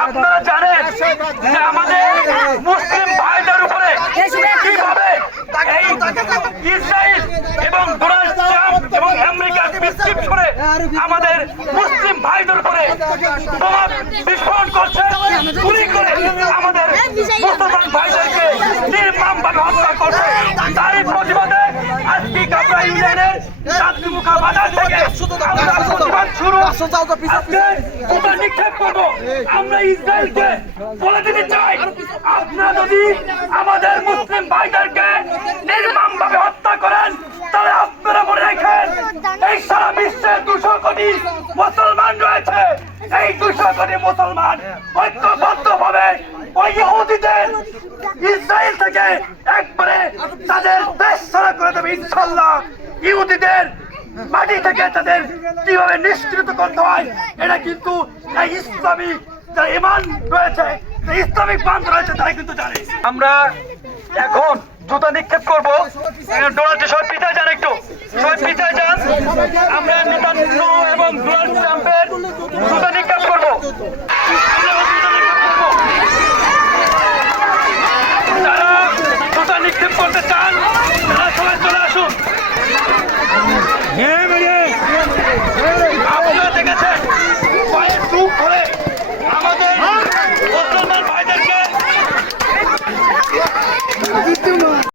আপনারা জানেন যে আমাদের মুসলিম ভাইদের উপরে কিভাবে এই ইসরায়েল এবং ডোনাল্ড ট্রাম্প এবং আমেরিকার প্রেসক্রিপশনে আমাদের মুসলিম ভাইদের উপরে বোমা বিস্ফোরণ করছে, গুলি করে আমাদের মুসলমান ভাইদেরকে নির্মমভাবে হত্যা করছে। তারই প্রতিবাদে আজকে কাবরা ইউনিয়নের চাঁদমুখা বাজার থেকে আমরা প্রতিবাদ শুরু আজকে ওটা নিক্ষেপ করবো। আমরা ইসরায়েলকে বলে দিতে চাই, আপনারা যদি আমাদের মুসলিম ভাইদেরকে নির্মমভাবে হত্যা করেন তাহলে আপনারা মনে রাখেন এই সারা বিশ্বে 200 কোটি মুসলমান রয়েছে। এই 200 কোটি মুসলমান ঐক্যবদ্ধভাবে ওই ইহুদিদের ইসরায়েল থেকে একবারে তাদের দেশ ছাড়া করে দেবে ইনশাল্লাহ। ইহুদিদের মাটি থেকে তাদের কিভাবে নিষ্কৃত করতে হয় এটা কিন্তু এই ইসলামী যারা ঈমান রয়েছে, ইসলামিক বান্ধ রয়েছে তারা কিন্তু জানে। আমরা এখন জুতা নিক্ষেপ করবো। ডোনাল্ড সবাই পিছায় যান, একটু সবাই পিছায়